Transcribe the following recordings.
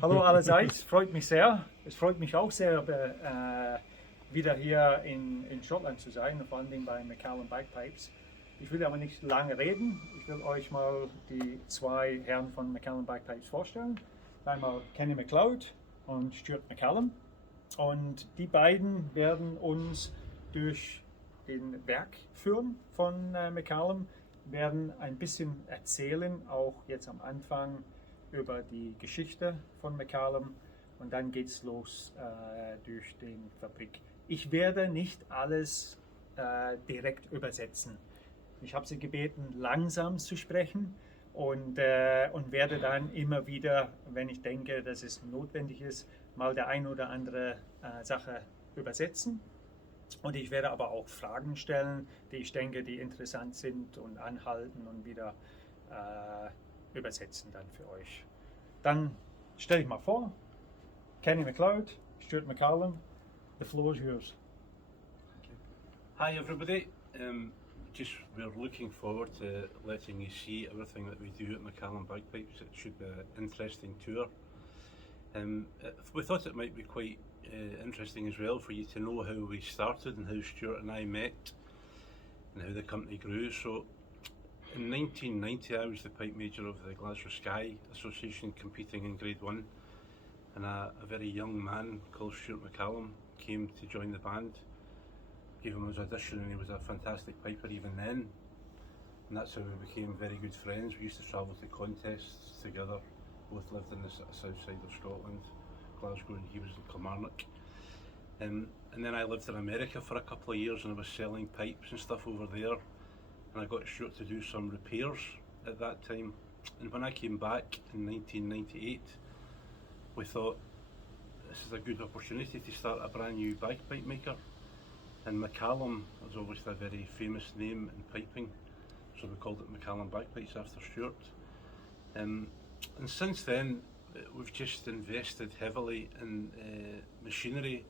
Hallo allerseits, freut mich sehr. Es freut mich auch sehr, wieder hier in Schottland zu sein, vor allem bei McCallum Bagpipes. Ich will aber nicht lange reden. Ich will euch mal die zwei Herren von McCallum Bagpipes vorstellen. Einmal Kenny McLeod und Stuart McCallum. Und die beiden werden uns durch den Werk führen von McCallum, werden ein bisschen erzählen, auch jetzt am Anfang, über die Geschichte von McCallum, und dann geht's los durch die Fabrik. Ich werde nicht alles direkt übersetzen. Ich habe sie gebeten, langsam zu sprechen und werde dann immer wieder, wenn ich denke, dass es notwendig ist, mal der ein oder andere Sache übersetzen. Und ich werde aber auch Fragen stellen, die ich denke, die interessant sind, und anhalten und wieder übersetzen dann für euch. Dann stelle ich mal vor, Kenny McLeod, Stuart McCallum, the floor is yours. Hi everybody, we're looking forward to letting you see everything that we do at McCallum Bagpipes. It should be an interesting tour. We thought it might be quite interesting as well for you to know how we started and how Stuart and I met and how the company grew. So in 1990 I was the pipe major of the Glasgow Sky Association, competing in Grade 1, and a very young man called Stuart McCallum came to join the band. Gave him his audition and he was a fantastic piper even then, and that's how we became very good friends. We used to travel to contests together, both lived in the south side of Scotland, Glasgow, and he was in Kilmarnock. And then I lived in America for a couple of years and I was selling pipes and stuff over there, and I got Stuart to do some repairs at that time. And when I came back in 1998, we thought this is a good opportunity to start a brand new bagpipe maker. And McCallum was obviously a very famous name in piping, so we called it McCallum Bagpipes after Stuart. And since then, we've just invested heavily in machinery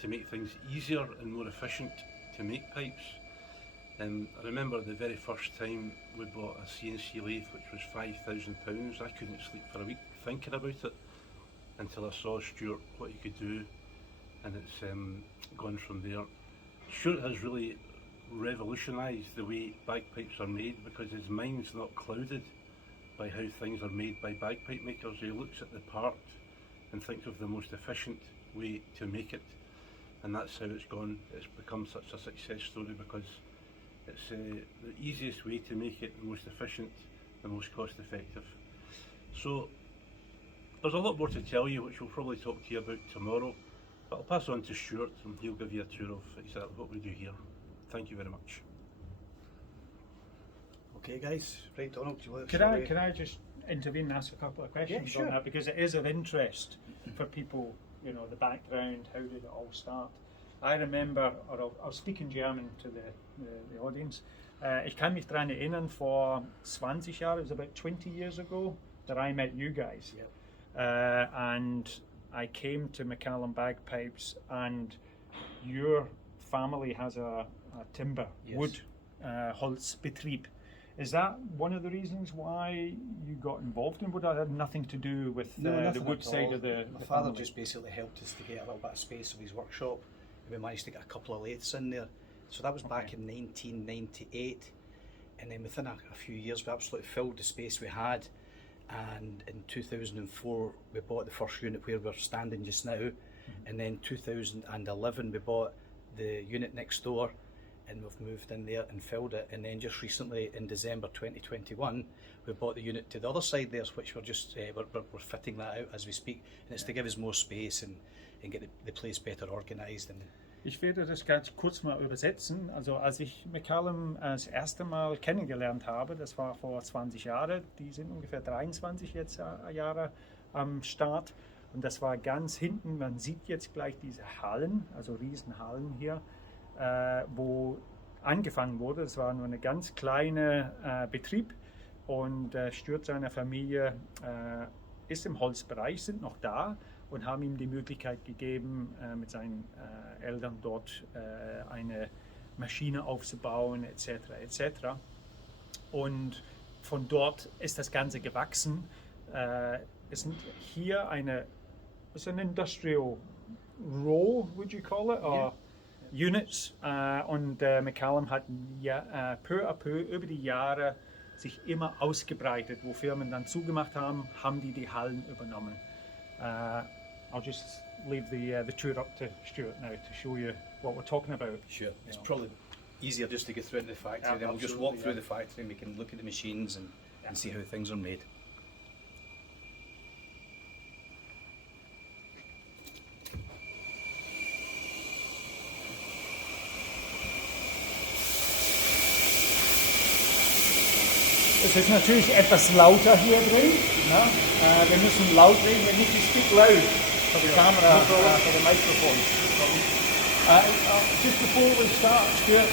to make things easier and more efficient to make pipes. I remember the very first time we bought a CNC lathe, which was £5,000. I couldn't sleep for a week thinking about it until I saw Stuart, what he could do, and it's gone from there. Stuart has really revolutionised the way bagpipes are made, because his mind's not clouded by how things are made by bagpipe makers. He looks at the part and thinks of the most efficient way to make it, and that's how it's gone. It's become such a success story because it's the easiest way to make it, the most efficient, the most cost effective. So there's a lot more to tell you, which we'll probably talk to you about tomorrow, but I'll pass on to Stuart and he'll give you a tour of exactly what we do here. Thank you very much. Okay guys, right, Donald, do you want to Can I just intervene and ask a couple of questions on that, because it is of interest for people, you know, the background, how did it all start? I remember, or I'll speak in German to the audience. Ich kann mich daran erinnern, vor 20 Jahren, it was about 20 years ago, that I met you guys. Yep. And I came to McCallum Bagpipes, and your family has a timber, wood, Holzbetrieb. Is that one of the reasons why you got involved in wood? That had nothing to do with the wood side of the My father family. just basically helped us to get a little bit of space of his workshop, and we managed to get a couple of lathes in there. So that was back in 1998, and then within a few years we absolutely filled the space we had. And in 2004 we bought the first unit where we're standing just now, and then 2011 we bought the unit next door, and we've moved in there and filled it. And then just recently in December 2021 we bought the unit to the other side there, which we're just we're fitting that out as we speak, and it's to give us more space and get the place better organised. And Ich werde das ganz kurz mal übersetzen. Also als ich McCallum das erste Mal kennengelernt habe, das war vor 20 Jahren, die sind ungefähr 23 jetzt Jahre am Start, und das war ganz hinten, man sieht jetzt gleich diese Hallen, also Riesenhallen hier, wo angefangen wurde. Das war nur eine ganz kleine Betrieb, und Stuart seiner Familie ist im Holzbereich, sind noch da und haben ihm die Möglichkeit gegeben, mit seinen Eltern dort eine Maschine aufzubauen, etc. etc. Und von dort ist das Ganze gewachsen. es sind hier it's an industrial row, would you call it, or units. Und McCallum hat peu à peu über die Jahre sich immer ausgebreitet. Wo Firmen dann zugemacht haben, haben die Hallen übernommen. I'll just leave the tour up to Stuart now to show you what we're talking about. Sure, it's probably easier just to go through into the factory, then we'll just walk through the factory and we can look at the machines and see how things are made. Es ist natürlich etwas lauter hier drin. Ne? Wir müssen laut reden, wenn nicht, it's too loud for the camera, for the microphone. Just before we start, Stuart,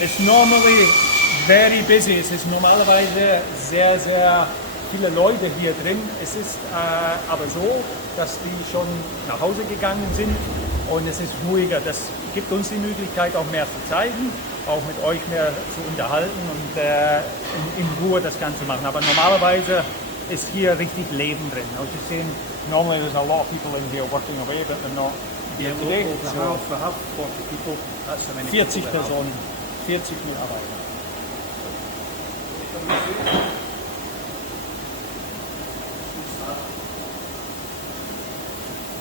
it's normally very busy. Es ist normalerweise sehr, sehr viele Leute hier drin. Es ist aber so, dass die schon nach Hause gegangen sind und es ist ruhiger. Das gibt uns die Möglichkeit, auch mehr zu zeigen, auch mit euch mehr zu unterhalten und in Ruhe das Ganze machen. Aber normalerweise ist hier richtig Leben drin. I was just saying, normally there's a lot of people in here working away, but they're not here today. We have 40 people. That's how many 40 people we have. Personen, 40 Mitarbeiter.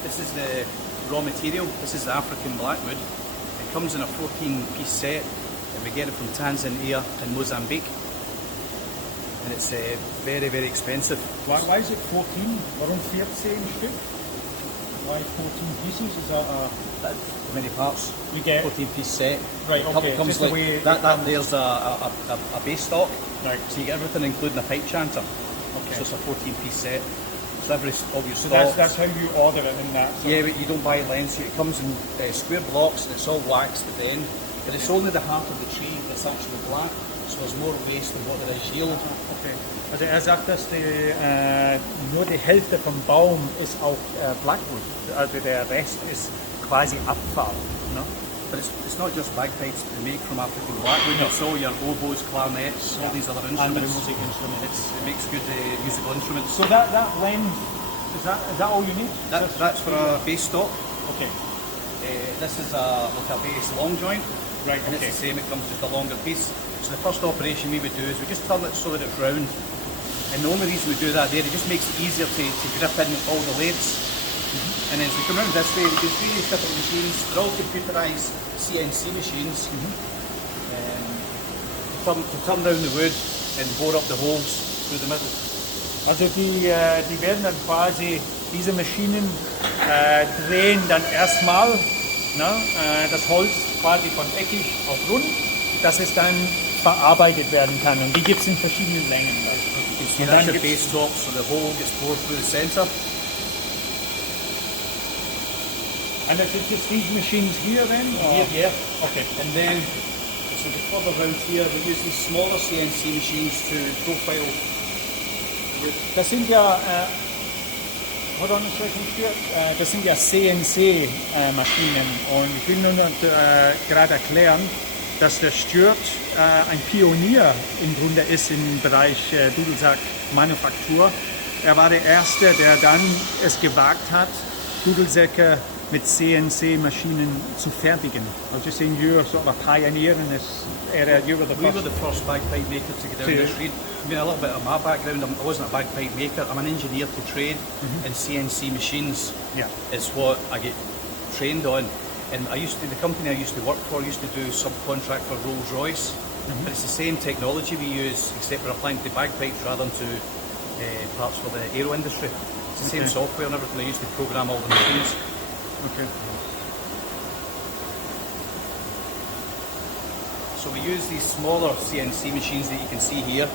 This is the raw material. This is the African blackwood. It comes in a 14-piece set, and we get it from Tanzania and Mozambique. And it's very, very expensive. Why is it 14? Warum 14 Stück? Why 14 pieces? Is that How many parts? You get 14-piece set. Right, okay, It comes just the like way that. it That comes. there's a base stock. Right. So you get everything, including a pipe chanter. Okay. So it's a 14-piece set. So every all your So stocks. that's how you order it in that. Yeah, but you don't buy lengths. It comes in square blocks and it's all waxed at the end. But it's only the half of the tree that's actually black. So there's more waste than what there is yield. Okay. Also sagt, dass nur die Hälfte vom Baum ist auch Blackwood. Also der Rest ist quasi Abfall. Ne? But it's not just bagpipes that they make from African blackwood. It's all your oboes, clarinets, all these other instruments. It makes good musical instruments. So that length, is that all you need? That's for a bass stock. Okay. This is like a bass long joint. Right, And okay. it's the same, it comes just a longer piece. So the first operation we would do is we just turn it so that it's round. And the only reason we do that there, it just makes it easier to grip in all the lathes. And then as we come around this way, we use various different machines. They're all computerised CNC machines. To turn down the wood and bore up the holes through the middle. Also die werden dann quasi, diese Maschinen drehen dann erstmal das Holz quasi von eckig auf rund, dass es dann verarbeitet werden kann. Und die gibt es in verschiedenen Längen. And that's your base top, so the hole gets bored through the centre. And is it just these machines here then? Or? Here. Okay. And then, so the further round here, we use these smaller CNC machines to profile wood. Das sind ja, hold on a second, Stuart. Das sind ja CNC-Maschinen. Und ich will nur gerade erklären, dass der Stuart ein Pionier im Grunde ist im Bereich Dudelsack-Manufaktur. Er war der Erste, der dann es gewagt hat, Dudelsäcke mit CNC-Maschinen zu fertigen. I was just saying you're sort of a pioneer in this area. You were the We first. were the first bagpipe maker to get down this road. I mean, a little bit of my background, I wasn't a bagpipe maker, I'm an engineer to trade, and CNC machines Yeah. is what I get trained on. And the company I used to work for used to do subcontract for Rolls-Royce, but it's the same technology we use, except we're applying to bagpipes rather than to parts for the aero industry. It's the same software and everything. I used to program all the machines. Okay. So we use these smaller CNC machines that you can see here,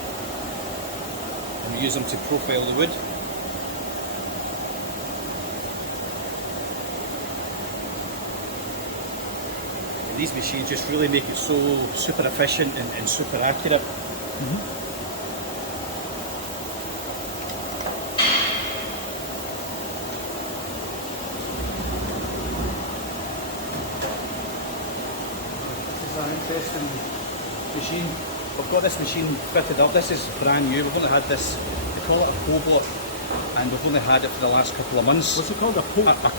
and we use them to profile the wood. And these machines just really make it so super efficient and super accurate. Interesting machine. We've got this machine fitted up. This is brand new. We've only had this, they call it a cobbler. and we've only had it for the last couple of months. What's it called? A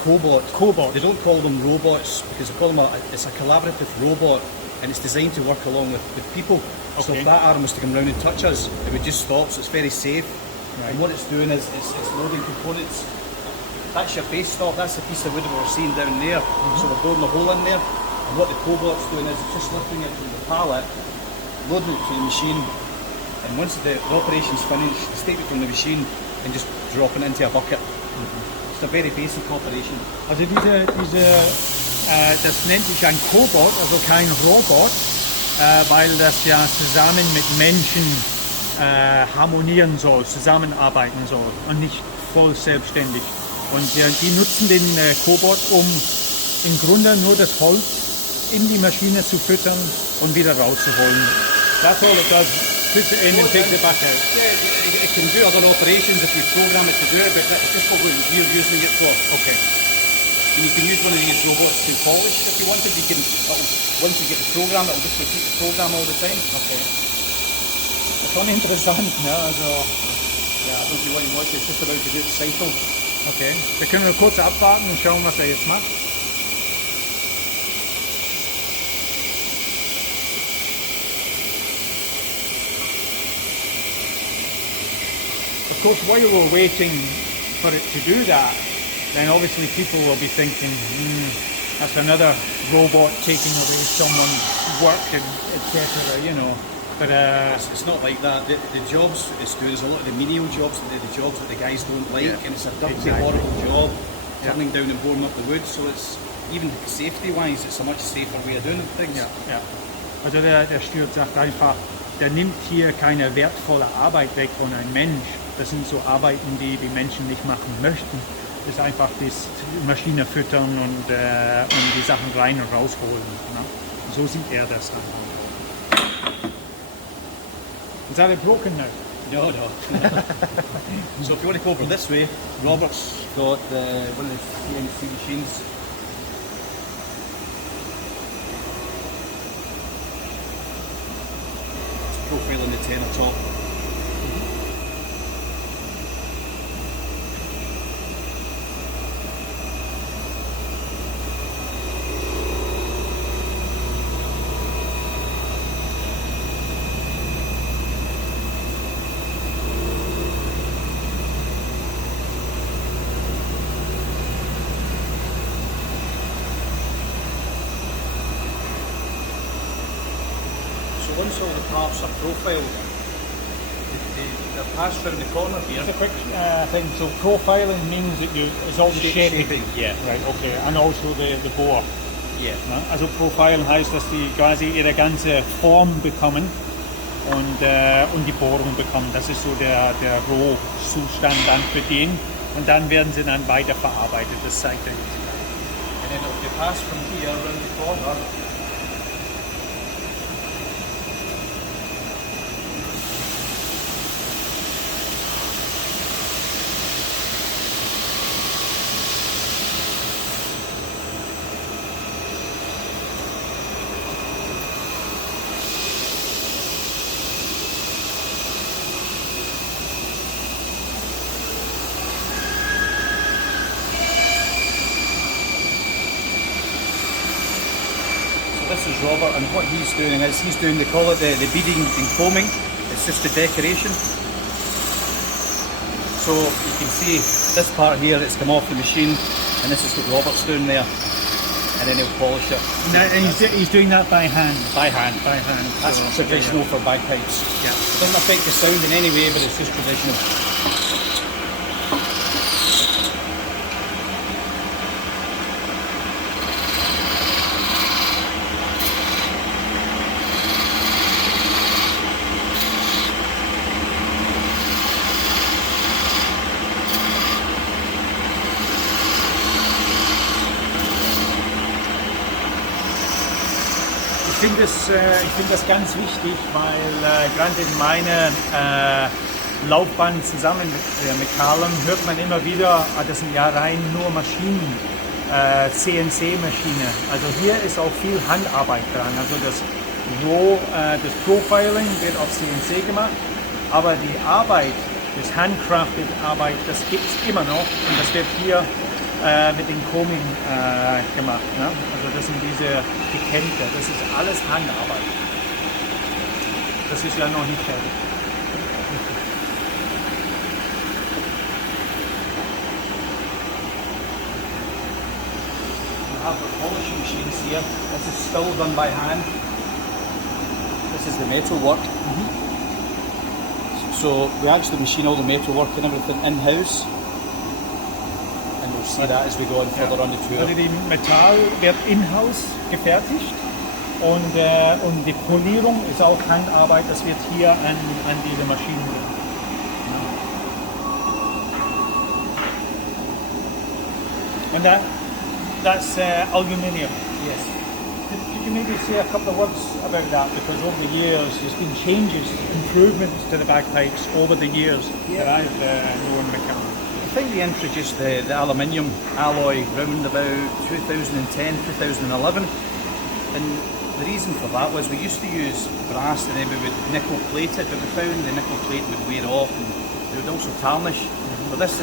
cobot. cobot. They don't call them robots because they call them it's a collaborative robot, and it's designed to work along with people. So Okay. if that arm was to come round and touch us, it would just stop. So it's very safe. Right. And what it's doing is it's loading components. That's your base stop. That's the piece of wood that we're seeing down there. So we're building a hole in there. And what the cobot's doing is it's just lifting it from the pallet, loading it to the machine, and once the operation's finished, it's taking it from the machine and just dropping it into a bucket. It's a very basic operation. Also das nennt sich ein Cobot, also kein Robot, weil das ja zusammen mit Menschen harmonieren soll, zusammenarbeiten soll und nicht voll selbstständig. Und die nutzen den Cobot, um im Grunde nur das Holz in die Maschine zu füttern und wieder rauszuholen. That's all it does. Puts it in and takes it back out. Yeah, it can do other operations if you program it to do it, but that's just what we're using it for. Okay. And you can use one of these robots to polish if you wanted. You can, once you get the program, it'll just repeat the program all the time. Okay. Schon interessant, ne? Also, Yeah, I don't know what you watch. It's just about to do its cycle. okay. Da können wir kurz abwarten und schauen, was er jetzt macht. Of course, while we're waiting for it to do that, then obviously people will be thinking, that's another robot taking away someone's work and etc. You know. But It's not like that. The jobs it's doing is a lot of the menial jobs, the jobs that the guys don't like, Yeah, and it's a dirty, exactly. horrible job, Yeah. turning down and boring up the wood. So it's even safety-wise, it's a much safer way of doing things. ja, ja. Also der Steward sagt einfach, der nimmt hier keine wertvolle Arbeit weg von einem Mensch. Das sind so Arbeiten, die die Menschen nicht machen möchten. Das ist einfach die Maschine füttern und die Sachen rein und rausholen. Ne? So sieht er das dann. Is that it broken now? No. So if you want to go over this way, Robert's got one of the CNC machines. It's profiling the tenor top. Once all the parts are profiled, they're passed round the corner here. Just a quick thing. So profiling means that it's all the shaping. Yeah. Right, okay. And also the bore. Yeah. Ne? Also profilen heißt, dass die quasi ihre ganze Form bekommen und die Bohrung bekommen. Das ist so der Rohzustand dann für den. Und dann werden sie dann weiter verarbeitet. Das zeigt er jetzt. And then it'll be passed from here around the corner. This is Robert, and what he's doing is they call it the beading and foaming. It's just the decoration. So you can see this part here, it's come off the machine, and this is what Robert's doing there. And then he'll polish it. And he's doing that by hand. By hand. By hand. That's So, traditional for bagpipes. Yeah. It doesn't affect the sound in any way, but it's just traditional. Ich finde das ganz wichtig, weil gerade in meiner Laufbahn zusammen mit McCallum hört man immer wieder, das sind ja rein nur Maschinen, CNC-Maschine. Also hier ist auch viel Handarbeit dran. Also das Profiling wird auf CNC gemacht, aber die Arbeit das handcrafted Arbeit, das gibt es immer noch und das wird hier mit den Combing gemacht. Ne? Also das sind diese Gekämmte, das ist alles Handarbeit. Das ist ja noch nicht fertig. Have the polishing machines here. This is still done by hand. This is the metal work. So we actually machine all the metal work and everything in-house. And we'll see that as we go on further on the tour. Also die Metall wird in-house gefertigt und die Polierung ist auch Handarbeit, das wird hier an diese Maschinen. Und that's aluminium. Yes. Could you maybe say a couple of words about that? Because over the years there's been changes, improvements to the bagpipes over the years that I've known McCallum. I think they introduced the aluminium alloy round about 2010, 2011. And the reason for that was we used to use brass and then we would nickel plate it, but we found the nickel plate would wear off and it would also tarnish. But this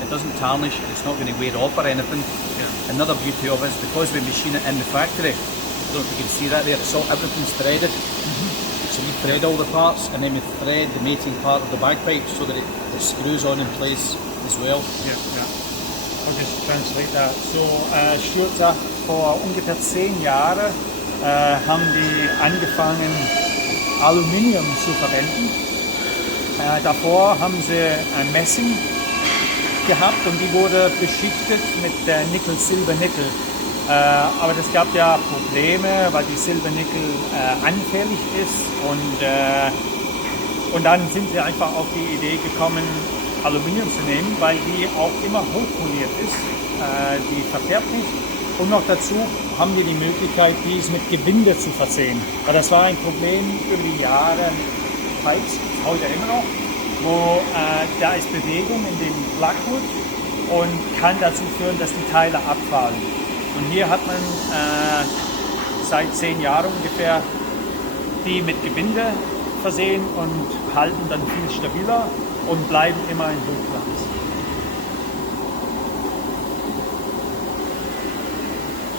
it doesn't tarnish, it's not going to wear off or anything. Yeah. Another beauty of it is because we machine it in the factory, I don't know if you can see that there, it's all, everything's threaded. So we thread all the parts and then we thread the mating part of the bagpipe so that it screws on in place as well. Yeah. I'll just translate that. So Stuart sagt, vor ungefähr 10 Jahren haben die angefangen Aluminium zu verwenden. Davor haben sie ein Messing gehabt und die wurde beschichtet mit Nickel-Silber-Nickel. Aber es gab ja Probleme, weil die Silber-Nickel anfällig ist und dann sind sie einfach auf die Idee gekommen, Aluminium zu nehmen, weil die auch immer hochpoliert ist, die verfärbt nicht. Und noch dazu haben wir die Möglichkeit, dies mit Gewinde zu versehen. Weil das war ein Problem über die Jahre mit Pipes, heute immer noch, wo da ist Bewegung in dem Blackwood und kann dazu führen, dass die Teile abfallen. Und hier hat man seit 10 Jahren ungefähr die mit Gewinde versehen und halten dann viel stabiler und bleiben immer in Hochglanz.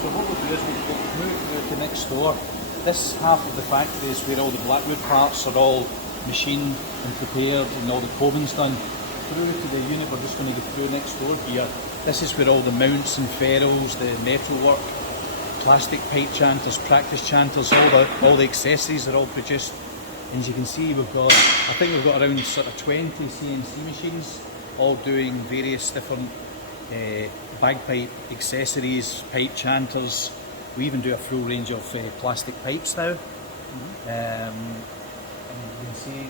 So what we'll do is we'll move to the next door. This half of the factory is where all the Blackwood parts are all machined and prepared and all the combing's done. Through to the unit we're just going to go through next door here. This is where all the mounts and ferrules, the metal work, plastic pipe chanters, practice chanters, all the accessories are all produced. And as you can see I think we've got around sort of 20 CNC machines all doing various different bagpipe accessories, pipe chanters. We even do a full range of plastic pipes now. And you can see,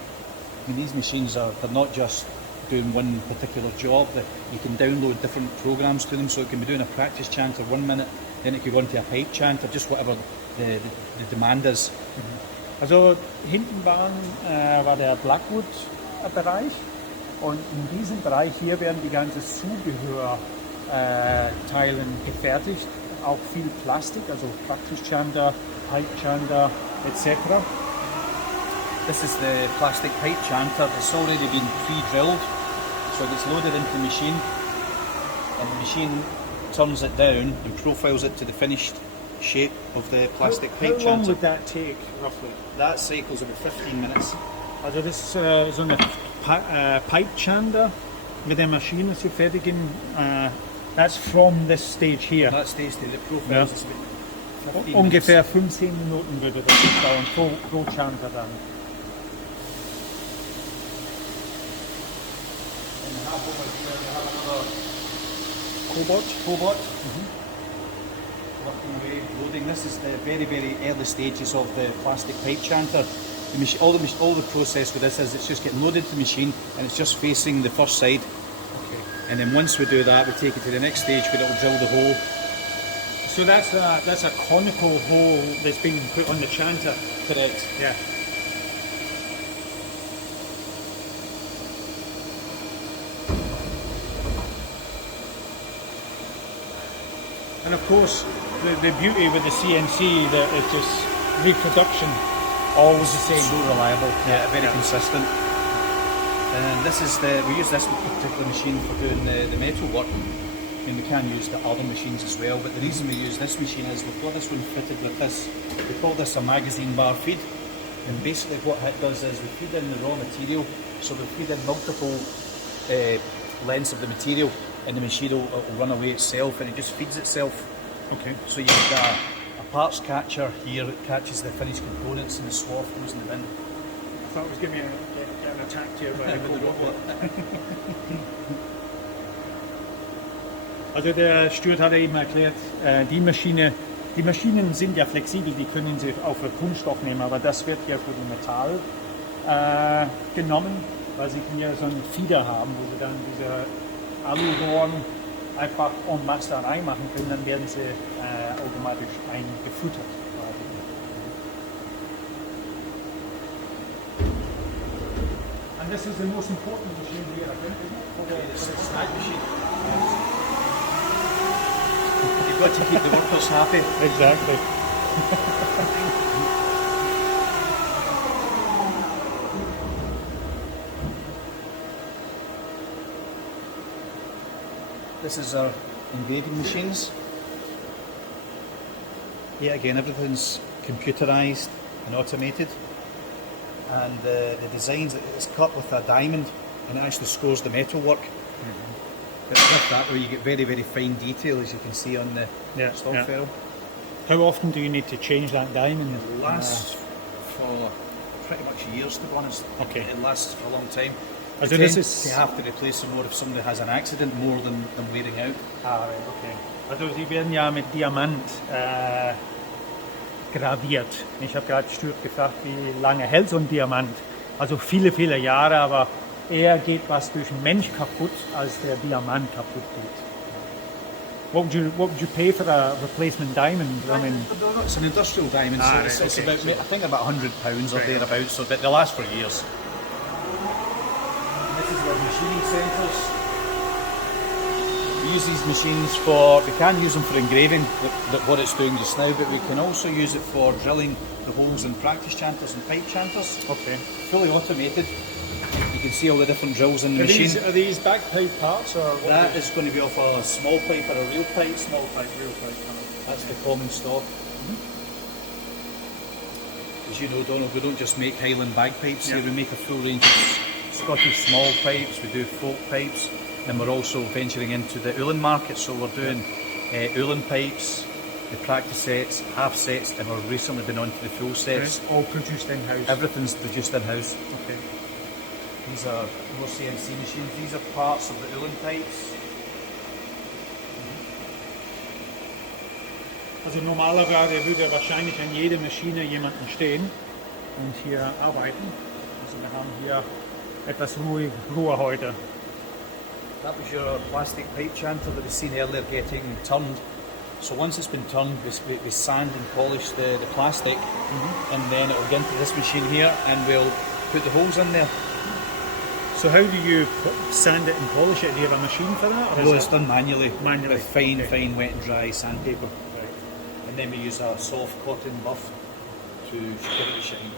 these machines they're not just doing one particular job, that you can download different programs to them, so it can be doing a practice chanter 1 minute, then it could go into a pipe chanter, just whatever the demand is. Also hinten war der Blackwood-Bereich und in diesem Bereich hier werden die ganzen Zubehörteilen gefertigt, auch viel Plastik, also Practice Chanter, Pipe Chanter etc. This is the plastic pipe chanter. It's already been pre-drilled, so it gets loaded into the machine, and the machine turns it down and profiles it to the finished shape of the plastic pipe chanter. How long would that take, roughly? That cycle's about 15 minutes. Also das ist so eine Pipe Chanter mit der Maschine zu fertigen. That's from this stage here. That stage to the profiles is about 15 Ungefähr minutes. 15 Minuten würde das dauern pro Chanter dann. And we have over here, we have another Cobot. working away, loading. This is the very, very early stages of the plastic pipe chanter. All the process with this is it's just getting loaded to the machine and it's just facing the first side. Okay. And then once we do that, we take it to the next stage where it'll drill the hole. So that's a conical hole that's been put on the chanter. Correct. Yeah. And of course, the beauty with the CNC that it's just reproduction, always the same. So reliable, very consistent. And this is we use this particular machine for doing the metal work. And we can use the other machines as well, but the reason we use this machine is we've got this one fitted with this, we call this a magazine bar feed. And basically what it does is we feed in the raw material, so we feed in multiple lengths of the material, and the machine will run away itself, and it just feeds itself. Okay. So you've got a parts catcher here that catches the finished components, and the swath goes in the bin. I thought it was getting attacked here by the robot. Also der Stuart hat eben erklärt, die Maschinen sind ja flexibel, die können Sie auch für Kunststoff nehmen, aber das wird ja für die Metall genommen, weil Sie hier so einen Feeder haben, wo Sie dann diese Alurohren einfach en masse da reinmachen können, dann werden sie automatisch eingefuttert. And this is the most important machine here, I think, isn't it? For the snack machine. You've got to keep the workers happy. Exactly. This is our engraving machines. Yeah, again, everything's computerized and automated. And the designs, it's cut with a diamond and it actually scores the metal work. But with that, where you get very, very fine detail, as you can see on the stock file. How often do you need to change that diamond? It lasts for pretty much years, to be honest. Okay. It lasts for a long time. Also You das tend ist to have to replace them more if somebody has an accident, more than wearing out. right, okay. Also sie werden ja mit Diamant graviert. Ich habe gerade Stuart gefragt, wie lange hält so ein Diamant? Also viele, viele Jahre, aber eher geht was durch den Mensch kaputt, als der Diamant kaputt geht. What would you pay for a replacement diamond? I mean, It's an industrial diamond, so right, it's okay, about, I think about £100 or thereabouts, so they last for years. This is our machining centres. We use these machines we can use them for engraving, what it's doing just now, but we can also use it for drilling the holes in practice chanters and pipe chanters. okay. Fully automated. You can see all the different drills in the machine. Are these bagpipe parts or what? That is going to be off a small pipe or a real pipe. Small pipe, real pipe. That's the common stock. As you know, Donald, we don't just make Highland bagpipes here, we make a full range of Scottish small pipes, we do folk pipes, and we're also venturing into the Ulan market, so we're doing Ulan pipes, the practice sets, half sets, and we've recently been on to the full sets. All produced in-house. Everything's produced in-house. Okay. These are more CNC machines, these are parts of the Ulan pipes. Also normalerweise würde wahrscheinlich an jeder Maschine jemanden stehen und hier arbeiten. Also wir haben hier etwas Ruhe heute. That was your plastic pipe chanter that we've seen earlier getting turned. So once it's been turned, we sand and polish the plastic, and then it'll get into this machine here, and we'll put the holes in there. So how do you sand it and polish it? Do you have a machine for that? Or No, is it's done manually. Manually, With fine, okay. fine, wet and dry sandpaper. Right. And then we use a soft cotton buff to give it a shine.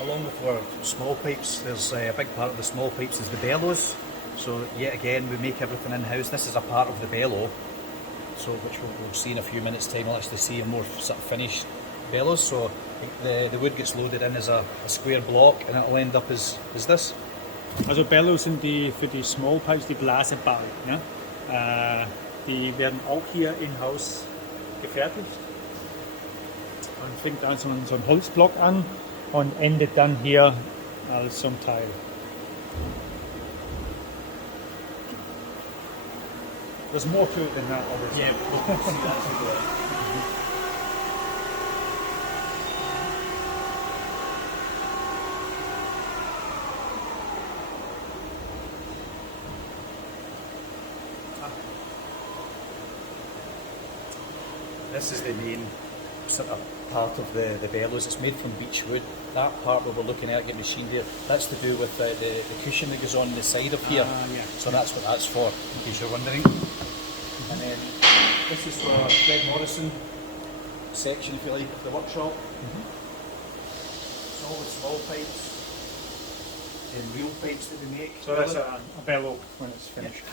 Along with our small pipes, there's a big part of the small pipes is the bellows. So yet again, we make everything in-house. This is a part of the bellow, so which we'll see in a few minutes' time. We'll actually see a more sort of finished bellows. So the wood gets loaded in as a square block, and it'll end up as this. Also Bellows sind für die Small Pipes, die Blasebalg. Ne? Die werden auch hier in-house gefertigt. Man fängt an so einen Holzblock an und endet dann hier als so ein Teil. There's more to it than that, obviously. This is the main sort of part of the bellows. It's made from beech wood. That part where we're looking at getting machined here, that's to do with the cushion that goes on the side of here. Yeah. So that's what that's for, in case you're wondering. And then this is for Fred Morrison section, if you like, of the workshop. It's all the small pipes and real pipes that we make. So that's a bellow when it's finished.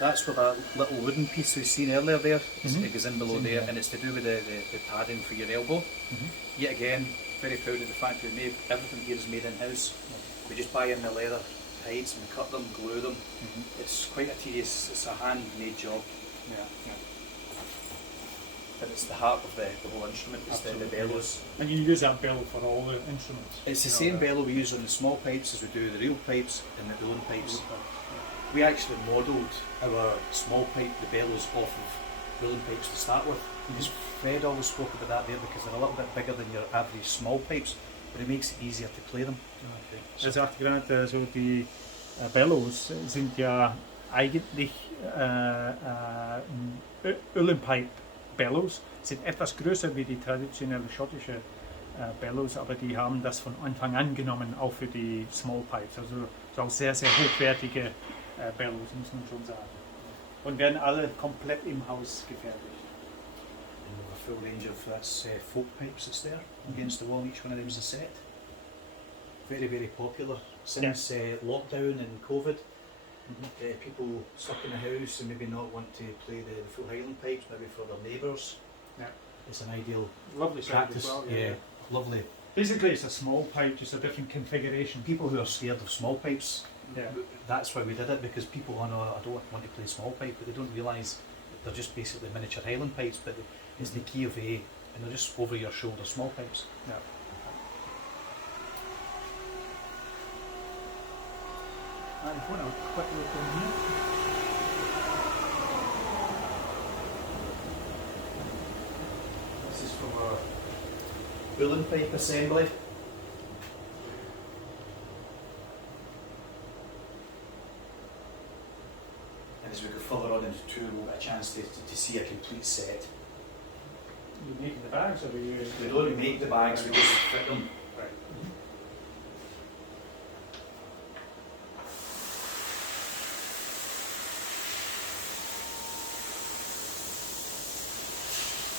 That's where that little wooden piece we've seen earlier there, it goes in below there, and it's to do with the padding for your elbow. Yet again, very proud of the fact that we made everything here is made in-house. We just buy in the leather hides and we cut them, glue them. It's quite a tedious, it's a handmade job. But it's the heart of the whole instrument, it's the bellows. And you use that bellow for all the instruments? It's the same bellow we use on the small pipes as we do the real pipes and the balloon pipes. We actually modelled our small pipe, the bellows, off of balloon pipes to start with. Because Fred always spoke about that there, because they're a little bit bigger than your average small pipes, but it makes it easier to play them. Er sagt gerade, so die Bellows sind ja eigentlich Ölenpipe Bellows, sind etwas größer wie die traditionelle schottische Bellows, aber die haben das von Anfang an genommen, auch für die Small Pipes. Also so auch sehr, sehr hochwertige Bellows, muss man schon sagen. Und werden alle komplett im Haus gefertigt. And we have a full range of folk pipes that's there against the wall. Each one of them is a set. Very, very popular since lockdown and COVID. People stuck in the house and maybe not want to play the full Highland pipes, maybe for their neighbours. It's an ideal Lovely sound practice. as well. Lovely. Basically, it's a small pipe, just a different configuration. People who are scared of small pipes, Yeah. that's why we did it, because people, oh no, I don't want to play small pipe, but they don't realise they're just basically miniature Highland pipes, but it's the key of A, and they're just over your shoulder small pipes. Yeah. And if you want a quick look in here. This is from our balloon pipe assembly. And as we go further on into the tour, we'll get a chance to see a complete set. You make the bags, or you? We don't make the bags, we just fit them. Right.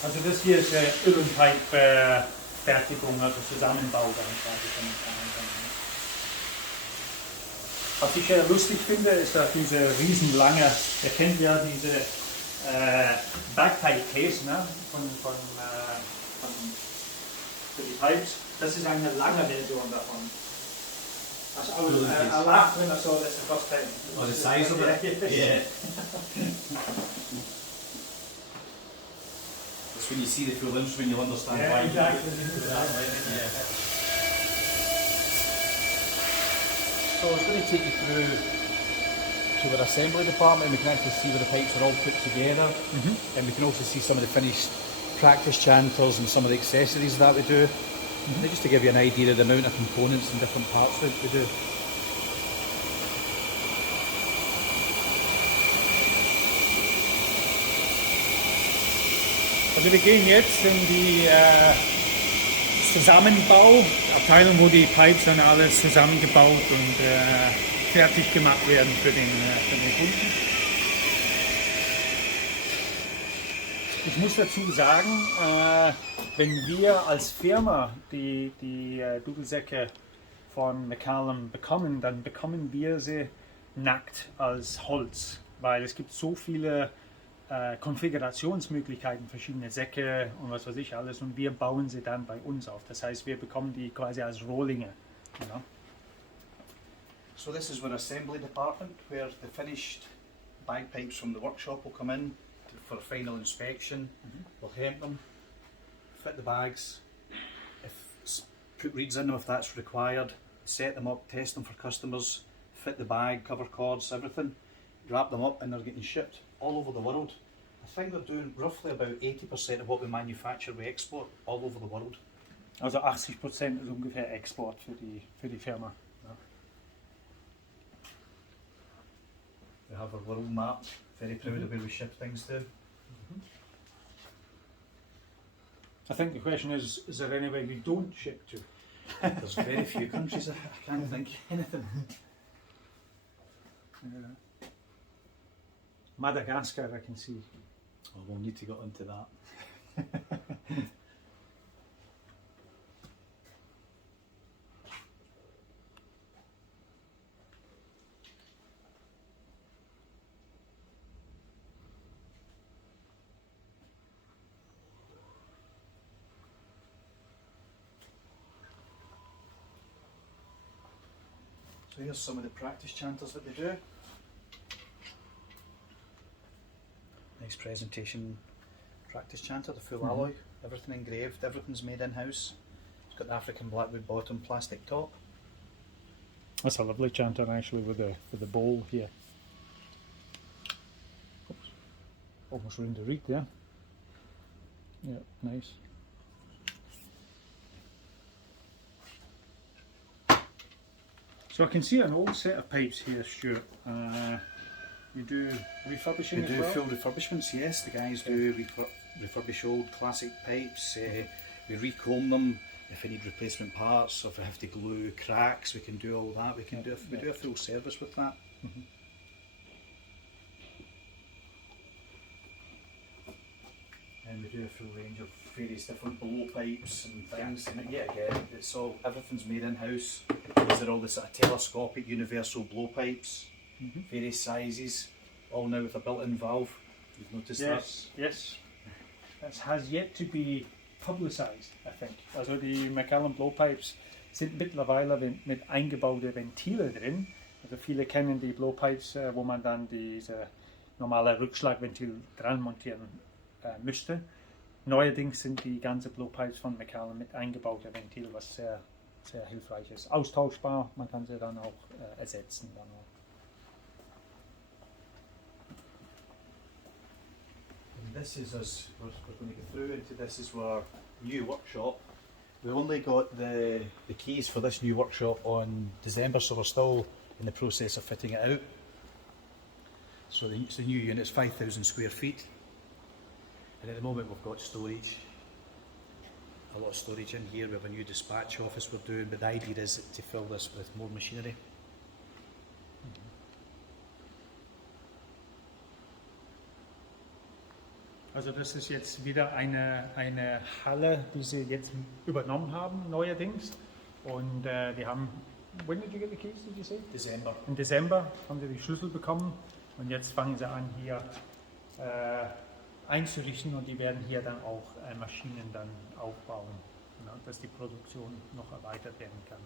Also das hier ist Ölenpipe Fertigung, also Zusammenbau dann quasi von den Teilen. Was ich lustig finde, ist, dass diese riesenlange, ihr kennt ja diese Bagpipe Case, ne, für die Pipes, das ist eine lange Version davon. Also I laughed when I saw this the first time. Oh, the size of it? Yeah. It's when you see the full instrument, you'll understand why. Exactly. So I was going to take you through to our assembly department, and we can actually see where the pipes are all put together, and we can also see some of the finished practice chanters and some of the accessories that we do. Just to give you an idea of the amount of components and different parts that we do. Also wir gehen jetzt in die Zusammenbau-Abteilung, wo die Pipes dann alles zusammengebaut und fertig gemacht werden für den Kunden. Ich muss dazu sagen, wenn wir als Firma die Dudelsäcke von McCallum bekommen, dann bekommen wir sie nackt als Holz, weil es gibt so viele Konfigurationsmöglichkeiten, verschiedene Säcke und was weiß ich alles, und wir bauen sie dann bei uns auf. Das heißt, wir bekommen die quasi als Rohlinge. You know? So this is our assembly department, where the finished bagpipes from the workshop will come in for final inspection. We'll hemp them, fit the bags, put reeds in them if that's required, set them up, test them for customers, fit the bag, cover cords, everything, wrap them up, and they're getting shipped all over the world. I think they're doing roughly about 80% of what we manufacture, we export all over the world. Also 80% ist ungefähr Export für die Firma. Ja. We have our world map, very proud of where we ship things to. I think the question is there anywhere we don't ship to? There's very few countries, I can't think anything. Madagascar, I can see. Well, we'll need to get into that. So here's some of the practice chanters that they do. Nice presentation practice chanter, the full alloy, everything engraved, everything's made in-house. It's got the African blackwood bottom, plastic top. That's a lovely chanter actually with the bowl here. Oops. Almost ruined the reed there. Yeah, nice. So I can see an old set of pipes here, Stuart. You do refurbishing We as do well? full refurbishments, yes. The guys do refurbish old classic pipes. We recomb them if we need replacement parts, or if we have to glue cracks, we can do all that. We do a full service with that. And we do a full range of various different blow pipes and things. And yeah, again, everything's made in house. These are all the sort of telescopic universal blow pipes, various sizes, all now with a built-in valve. You've noticed that? Yes. Das has yet to be publicized, I think. Also die McCallum Blowpipes sind mittlerweile mit eingebaute Ventile drin. Also viele kennen die Blowpipes, wo man dann diese normale Rückschlagventil dran montieren müsste. Neuerdings sind die ganzen Blowpipes von McCallum mit eingebauter Ventil, was sehr, sehr hilfreich ist. Austauschbar, man kann sie dann auch ersetzen. Dann auch. This is us, we're going to go through into this is our new workshop. We only got the keys for this new workshop on December, so we're still in the process of fitting it out. So the new unit's 5,000 square feet, and at the moment we've got storage, a lot of storage in here. We have a new dispatch office we're doing, but the idea is to fill this with more machinery. Also das ist jetzt wieder eine Halle, die sie jetzt übernommen haben, neuerdings. Und wir haben, when did you get the keys, did you say? December. Im Dezember haben sie die Schlüssel bekommen und jetzt fangen sie an hier einzurichten und die werden hier dann auch Maschinen dann aufbauen, ja, dass die Produktion noch erweitert werden kann.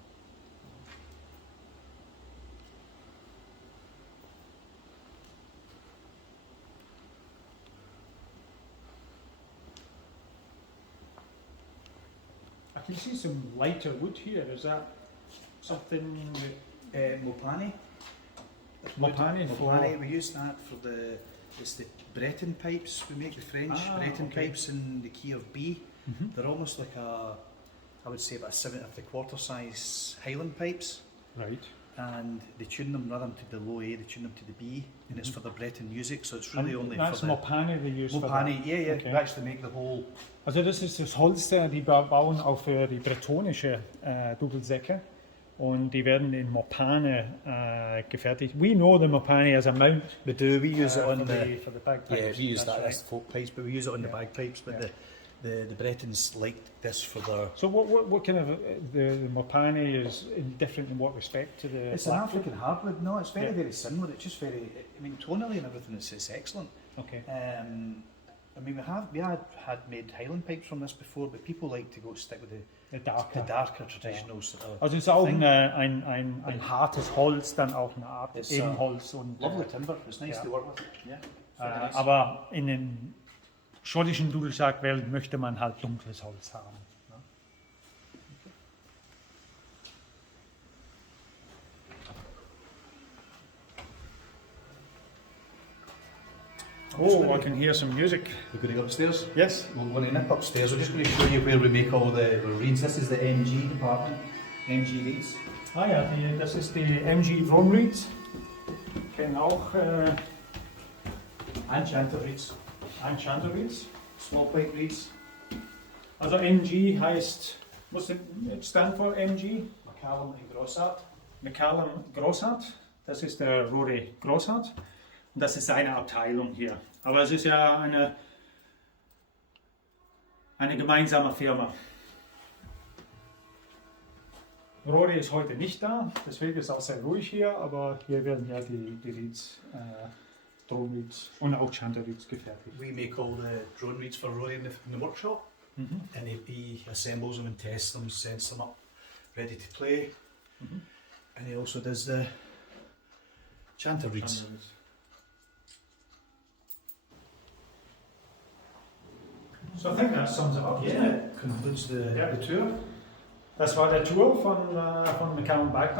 I can see some lighter wood here. Is that something that Mopane. Mopane We use that for it's the Breton pipes we make, the French Breton pipes in the key of B. They're almost like I would say about a 7.75 size Highland pipes. Right. And they tune them rather than to the low A, they tune them to the B, and it's for the Breton music, so it's really only that's for the Mopane they use Mopane, for that. yeah, Okay. we actually make the whole. Also das ist das Holz, die bauen auch für die bretonische Doppelsäcke und die werden in Mopane gefertigt. We know the Mopane as a mount. We do, we use it on for the bagpipes. yeah, we use That's that right. as folk pipes, but we use it on the bagpipes, but the Bretons like this for their... So what kind of the Mopane is different in what respect to the It's an Blackwood? African hardwood, no, it's very, Yeah. very similar, it's just very, I mean, tonally and everything, it's excellent. Okay. I mean, we had made Highland pipes from this before, but people like to go stick with The the darker traditional sort of Also es ist auch thing. ein hartes Holz, dann auch eine Art It's, Ebenholz und lovely timber, it's nice yeah. to work with. Yeah, very nice. aber in den schottischen Dudelsack-Welt möchte man halt dunkles Holz haben. Ne? Oh, I can hear some music. We're going to go upstairs. Yes. We're going to nip upstairs. We're just going to show you where we make all the reeds. This is the MG department, MG reeds. Ah ja, das ist die MG Vromreeds. Kennen auch And chanter reeds, Enchanter Reeds. small pipe reeds. Also MG heißt, was it stand for MG? McCallum and Grossart. McCallum Großart, das ist der Rory Großart und das ist seine Abteilung hier. Aber es ist ja eine gemeinsame Firma. Rory ist heute nicht da, deswegen ist es auch sehr ruhig hier, aber hier werden ja die Reeds, Drone Reeds und auch Chanter Reeds gefertigt. We make all the drone reeds for Rory in the workshop, and he assembles them and tests them, sends them up ready to play, and he also does the chanter reeds. So I think that sums it up. Yeah, concludes the tour. Das war der Tour von McCallum Bagpipes.